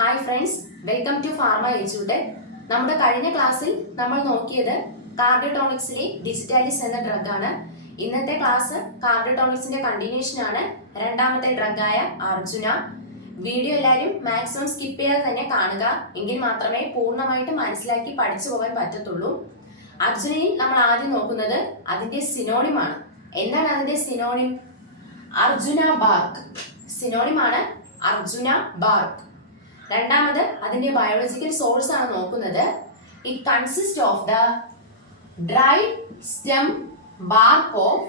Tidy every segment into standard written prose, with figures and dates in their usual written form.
Hi friends, welcome to Pharma എജ്യൂടെക്. നമ്മുടെ കഴിഞ്ഞ ക്ലാസ്സിൽ നമ്മൾ നോക്കിയത് കാർഡിയോടോണിക്സിലെ ഡിജിറ്റാലിസ് എന്ന ഡ്രഗ് ആണ്. ഇന്നത്തെ ക്ലാസ് കാർഡിയോടോണിക്സിന്റെ കണ്ടിന്യൂഷൻ ആണ്. രണ്ടാമത്തെ ഡ്രഗായ അർജുന. വീഡിയോ എല്ലാവരും മാക്സിമം സ്കിപ്പ് ചെയ്യാതെ തന്നെ കാണുക, എങ്കിൽ മാത്രമേ പൂർണ്ണമായിട്ട് മനസ്സിലാക്കി പഠിച്ചു പോകാൻ പറ്റത്തുള്ളൂ. അർജുനയിൽ നമ്മൾ ആദ്യം നോക്കുന്നത് അതിന്റെ സിനോണിം ആണ്. എന്താണ് അതിന്റെ സിനോണിം? അർജുന ബാർക്ക്. സിനോണിം ആണ് അർജുന ബാർക്ക്. രണ്ടാമത് അതിന്റെ ബയോളജിക്കൽ സോഴ്സ് ആണ് നോക്കുന്നത്. It consist of the dried stem bark of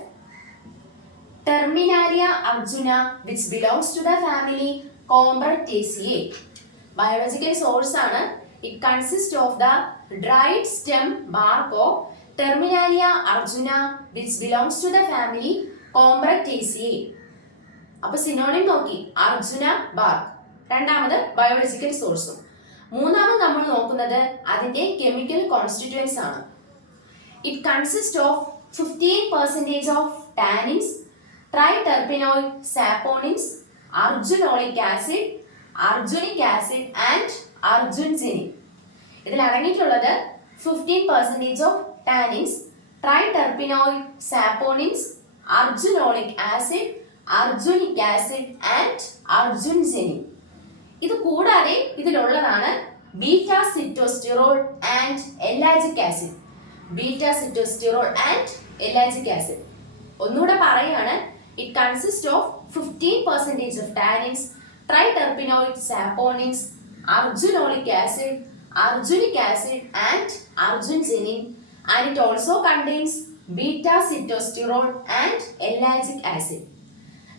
Terminalia arjuna which belongs to the family Combretaceae. Biological source ആണ്. It consist of the dried stem bark of Terminalia arjuna which belongs to the family Combretaceae. അപ്പൊ synonym നോക്കി Arjuna BARC. രണ്ടാമത് biological സോഴ്സും. മൂന്നാമത് നമ്മൾ നോക്കുന്നത് അതിന്റെ chemical constituents ആണ്. It consist of 15% of tannins, triterpenoid saponins, arjunolic acid, arjunic acid and arjungenin. ഇതിൽ അടങ്ങിയിട്ടുള്ളത് 15% of tannins, triterpenoid saponins, arjunolic acid, arjunic acid and arjungenin. ഇത് കൂടാതെ ഇതിലുള്ളതാണ് beta sitosterol and ellagic acid. Beta sitosterol and ellagic acid. ഒന്നുകൂടെ പറയാണ്. It consist of 15% of tannins, triterpenoid saponins, arjunolic acid, arjunic acid and arjungenin, and it also contains beta sitosterol and ellagic acid.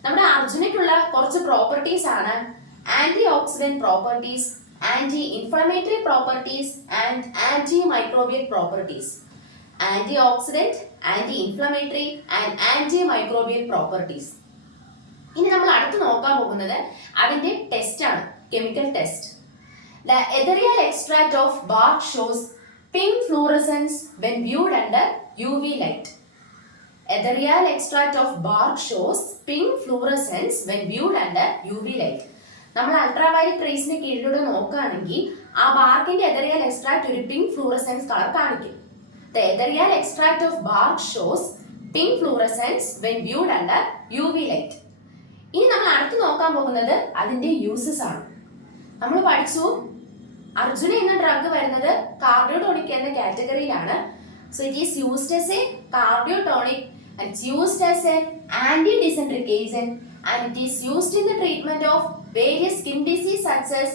നമ്മുടെ അർജുനയ്ക്കുള്ള കുറച്ച് properties ആണ് antioxidant properties, anti-inflammatory properties and antimicrobial properties. Antioxidant, anti-inflammatory and antimicrobial properties. ഇനി നമ്മൾ അടുത്ത് നോക്കാൻ പോകുന്നത് അതിന്റെ test ആണ്, chemical test. The ethereal extract of bark shows pink fluorescence when viewed under UV light. Ethereal extract of bark shows pink fluorescence when viewed under UV light. നമ്മൾ ultraviolet റേസിന് കീഴിലൂടെ നോക്കുകയാണെങ്കിൽ ആ ബാർക്കിന്റെ എഥറിയൽ എക്സ്ട്രാക്ട് ഒരു പിങ്ക് ഫ്ലൂറസെൻസ് കളർ കാണിക്കും. The ethereal extract of bark shows pink fluorescence when viewed under UV light. ഇനി നമ്മൾ അടുത്ത് നോക്കാൻ പോകുന്നത് അതിന്റെ യൂസസ് ആണ്. നമ്മൾ പഠിച്ചു അർജുന എന്ന ഡ്രഗ് വരുന്നത് കാർഡിയോടോണിക് എന്ന കാറ്റഗറിയിലാണ്. So it is used as a cardiotonic and it's used as an anti-dysenteric agent, and it is used in the treatment of various skin disease such as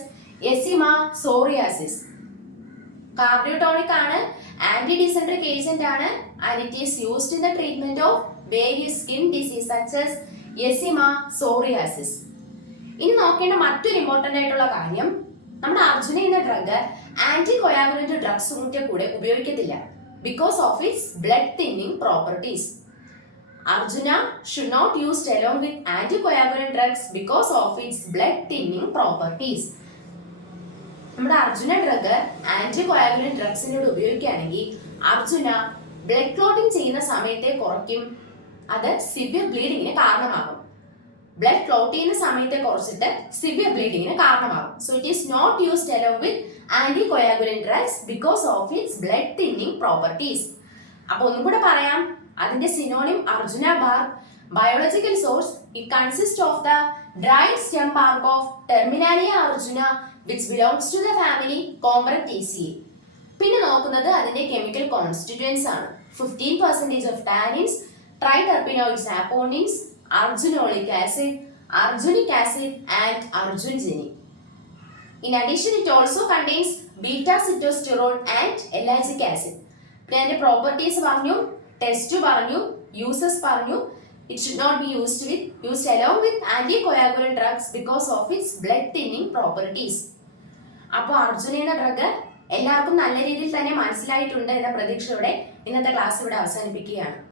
eczema, psoriasis. Cardiotonic ആണ്, anti-dysenteric agent ആണ്, and it is used in the treatment of various skin disease such as eczema, psoriasis. ഇനി നോക്കേണ്ട മറ്റൊരു important ആയിട്ടുള്ള കാര്യം, നമ്മുടെ അർജുന എന്ന drug anti coagulant ഡ്രഗ്സിന്റെ കൂടെ ഉപയോഗിക്കത്തില്ല because of its blood thinning properties. Arjuna should not used along with anticoagulant drugs because of its blood thinning properties. നമ്മുടെ Arjuna drug ആന്റികോയാഗുലന്റ് ഡ്രഗ്സിനോട് ഉപയോഗിക്കുകയാണെങ്കിൽ അർജുന ബ്ലഡ് ക്ലോട്ടിംഗ് ചെയ്യുന്ന സമയത്തെ കുറയ്ക്കും. അത് സിവിയർ ബ്ലീഡിങ്ങിന് കാരണമാകും. ബ്ലഡ് ക്ലോട്ട് ചെയ്യുന്ന സമയത്തെ കുറച്ചിട്ട് സിവിയർ ബ്ലീഡിങ്ങിന് കാരണമാകും. So it is not used along with anticoagulant drugs because of its blood thinning properties. അപ്പോൾ ഒന്നും കൂടെ പറയാം. അതിന്റെ synonym arjuna bark. Biological source it consist of the dried stem bark of Terminalia arjuna which belongs to the family Combretaceae. പിന്നെ നോക്കുന്നത് അതിന്റെ chemical constituents ആണ്. 15% of tannins, triterpenoid saponins, arjunolic acid, arjunic acid and arjungenin. In addition, it also contains beta sitosterol and ellagic acid. പിന്നെ അതിന്റെ properties പറഞ്ഞു, test പറഞ്ഞു, uses പറഞ്ഞു. It should not be used along with anticoagulant drugs because of its blood thinning properties. അപ്പോൾ അർജുന എന്ന drug എല്ലാവർക്കും നല്ല രീതിയിൽ തന്നെ മനസ്സിലായിട്ടുണ്ട് എന്ന പ്രതീക്ഷയോടെ ഇന്നത്തെ ക്ലാസ് ഇവിടെ അവസാനിപ്പിക്കുകയാണ്.